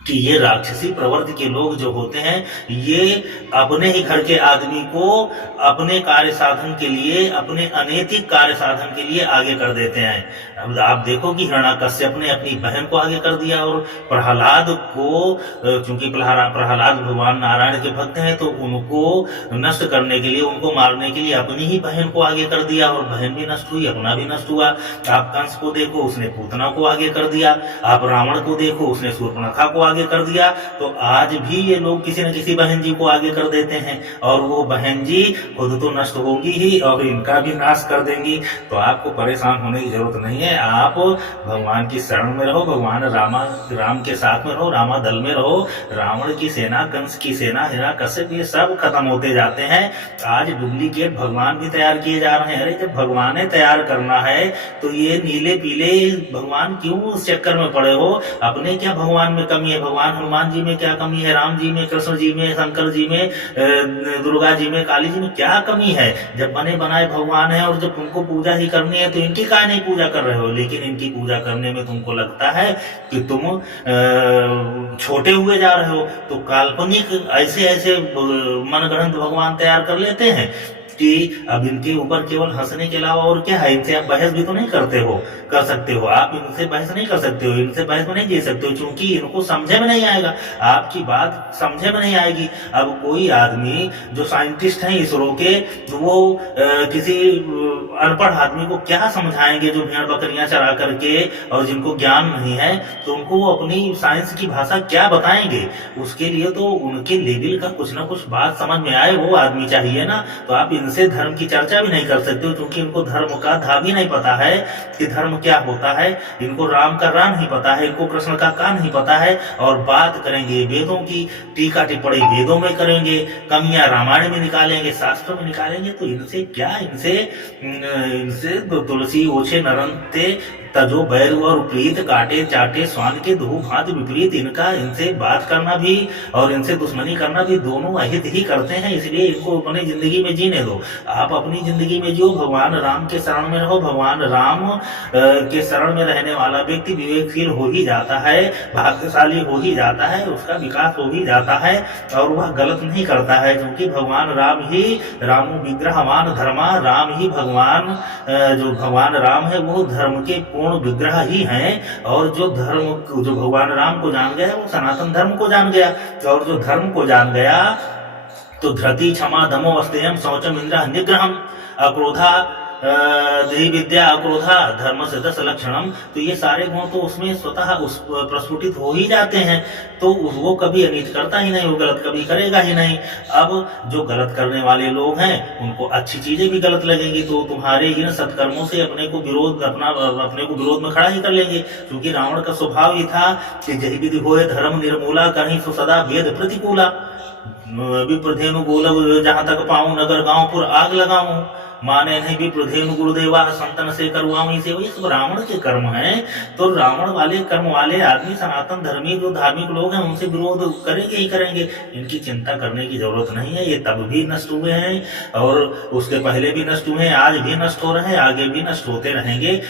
कि ये राक्षसी प्रवृत्ति के लोग जो होते हैं, ये अपने ही घर के आदमी को अपने कार्य साधन के लिए, अपने अनैतिक कार्य साधन के लिए आगे कर देते हैं। अब आप देखो कि हिरण्याकश्यप ने अपनी बहन को आगे कर दिया, और प्रहलाद को, चूंकि प्रहलाद भगवान नारायण के भक्त हैं, तो उनको नष्ट करने के लिए, उनको मारने के लिए अपनी ही बहन को आगे कर दिया, और बहन भी नष्ट हुई, अपना भी नष्ट हुआ। आप कंस को देखो, उसने पूतना को आगे कर दिया। आप रावण को देखो, उसने शूर्पणखा को आगे कर दिया। तो आज भी ये लोग किसी न किसी बहन जी को आगे कर देते हैं, और वो बहन जी खुद तो नष्ट होगी ही और इनका भी नाश कर देंगी। तो आपको परेशान होने की जरूरत नहीं है। आप भगवान की शरण में रहो, भगवान राम के साथ में रहो, रामा दल में रहो। रावण की सेना, कंस की सेना, हिरण्याकश्यप, ये सब खत्म होते जाते हैं। आज डुप्लीकेट भगवान भी तैयार किए जा रहे हैं। अरे जब भगवान तैयार करना है तो ये नीले पीले भगवान क्यों उस चक्कर में पड़े हो? अपने क्या भगवान में कमी है? भगवान हनुमान जी में क्या कमी है? राम जी में, कृष्ण जी में, शंकर जी में, दुर्गा जी में, काली जी में क्या कमी है? जब बने बनाए भगवान है और जब तुमको पूजा ही करनी है तो इनकी काहे नहीं पूजा कर रहे हो? लेकिन इनकी पूजा करने में तुमको लगता है कि तुम छोटे हुए जा रहे हो। तो काल्पनिक ऐसे ऐसे मनगढ़ंत भगवान तैयार कर लेते हैं कि अब इनके ऊपर केवल हंसने के अलावा और क्या है? इनसे आप बहस भी तो नहीं कर सकते हो। आप इनसे बहस नहीं कर सकते हो, इनसे बहस में नहीं जी सकते हो, क्योंकि इनको समझे में नहीं आएगा, आपकी बात समझे में नहीं आएगी। अब कोई आदमी जो साइंटिस्ट हैं इसरो के, वो किसी अनपढ़ आदमी को क्या समझाएंगे, जो भेड़ बकरियां चरा करके और जिनको ज्ञान नहीं है, तो उनको वो अपनी साइंस की भाषा क्या बताएंगे? उसके लिए तो उनके लेवल का कुछ ना कुछ बात समझ में आए, वो आदमी चाहिए ना। तो आप इनसे धर्म की चर्चा भी नहीं कर सकते हो, क्योंकि इनको धर्म का धा भी नहीं पता है कि धर्म क्या होता है। इनको राम का रा नहीं पता है, इनको कृष्ण का का नहीं पता है। और बात करेंगे वेदों की, टीका टिप्पणी वेदों में करेंगे, कमियां रामायण में निकालेंगे, शास्त्रों में निकालेंगे। तो इनसे क्या, इनसे तो तुलसी ओछे नरंते तजो बैर और प्रीत काटे चाटे स्वान के दो भांत विपरीत। इनसे बात करना भी और इनसे दुश्मनी करना भी दोनों अहित ही करते हैं। इसलिए इनको अपनी जिंदगी में जीने दो। आप अपनी जिंदगी में जियो, भगवान राम के शरण में रहो। भगवान राम के शरण में रहने वाला व्यक्ति विवेकशील हो ही जाता है, भाग्यशाली हो ही जाता है, उसका विकास हो ही जाता है, और वह गलत नहीं करता है, क्योंकि भगवान राम ही रामो विग्रहवान धर्मा। राम ही भगवान, जो भगवान राम है वो धर्म के पूर्ण विग्रह ही हैं। और जो भगवान राम को जान गया वो सनातन धर्म को जान गया, और जो धर्म को जान गया तो धृति क्षमा दमो अस्तेयम शौचम इंद्र निग्रहम अक्रोधा देहि विद्या अक्रोधा धर्म से दस लक्षणम। तो ये सारे गुण तो उसमें स्वतः प्रस्फुटित हो ही जाते हैं। तो वो कभी अनित करता ही नहीं, वो गलत कभी करेगा ही नहीं। अब जो गलत करने वाले लोग हैं उनको अच्छी चीजें भी गलत लगेंगी, तो तुम्हारे इन सत्कर्मों से अपने को विरोध में खड़ा ही कर लेंगे। क्योंकि रावण का स्वभाव ही था कि जही विधि होए धर्म निर्मूला, कहीं सो सदा वेद प्रतिकूला। विप्रधेनु गोलक जहां तक पाऊं, नगर गांवपुर आग लगाऊं, माने नहीं विप्रधेनु गुरुदेवा, संतन से करवाऊं से। ये सब रावण के कर्म हैं। तो रावण वाले कर्म वाले आदमी, सनातन धर्मी जो धार्मिक लोग हैं, उनसे विरोध करेंगे ही करेंगे। इनकी चिंता करने की जरूरत नहीं है। ये तब भी नष्ट हुए हैं और उसके पहले भी नष्ट हुए हैं, आज भी नष्ट हो रहे हैं, आगे भी नष्ट होते रहेंगे।